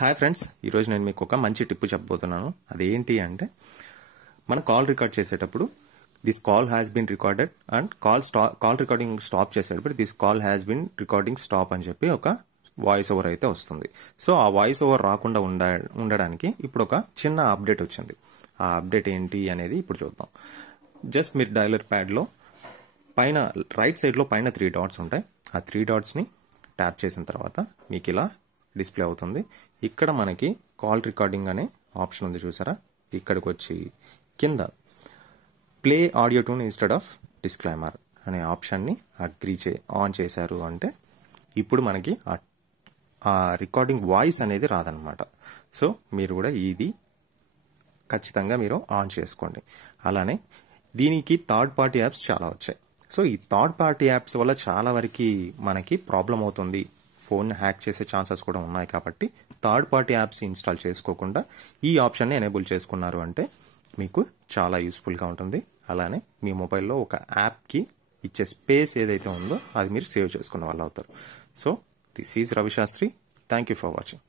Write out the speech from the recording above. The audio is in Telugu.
హాయ్ ఫ్రెండ్స్, ఈరోజు నేను మీకు ఒక మంచి టిప్ చెప్పబోతున్నాను. అదేంటి అంటే, మన కాల్ రికార్డ్ చేసేటప్పుడు this call has been recorded and call recording stop చేసేటప్పుడు this call has been recording stop అని చెప్పి ఒక వాయిస్ ఓవర్ అయితే వస్తుంది. సో ఆ వాయిస్ ఓవర్ రాకుండా ఉండడానికి ఇప్పుడు ఒక చిన్న అప్డేట్ వచ్చింది. ఆ అప్డేట్ ఏంటి అనేది ఇప్పుడు చూద్దాం. జస్ట్ మీరు డైలర్ ప్యాడ్లో పైన రైట్ సైడ్లో పైన 3 డాట్స్ ఉంటాయి. ఆ 3 డాట్స్ని ట్యాప్ చేసిన తర్వాత మీకు ఇలా డిస్ప్లే అవుతుంది. ఇక్కడ మనకి కాల్ రికార్డింగ్ అనే ఆప్షన్ ఉంది, చూసారా? ఇక్కడికి వచ్చి కింద play audio tune instead of disclaimer అనే ఆప్షన్ని ఆన్ చేశారు అంటే ఇప్పుడు మనకి ఆ రికార్డింగ్ వాయిస్ అనేది రాదనమాట. సో మీరు కూడా ఇది ఖచ్చితంగా మీరు ఆన్ చేసుకోండి. అలానే దీనికి థర్డ్ పార్టీ యాప్స్ చాలా వచ్చాయి. సో ఈ థర్డ్ పార్టీ యాప్స్ వల్ల చాలా వరకు మనకి ప్రాబ్లం అవుతుంది. ఫోన్ హ్యాక్ చేసే ఛాన్సెస్ కూడా ఉన్నాయి. కాబట్టి థర్డ్ పార్టీ యాప్స్ ఇన్స్టాల్ చేసుకోకుండా ఈ ఆప్షన్ని ఎనేబుల్ చేసుకున్నారు అంటే మీకు చాలా యూస్ఫుల్గా ఉంటుంది. అలానే మీ మొబైల్లో ఒక యాప్కి ఇచ్చే స్పేస్ ఏదైతే ఉందో అది మీరు సేవ్ చేసుకున్న వాళ్ళు అవుతారు. So this is Ravi Shastri. Thank you for watching.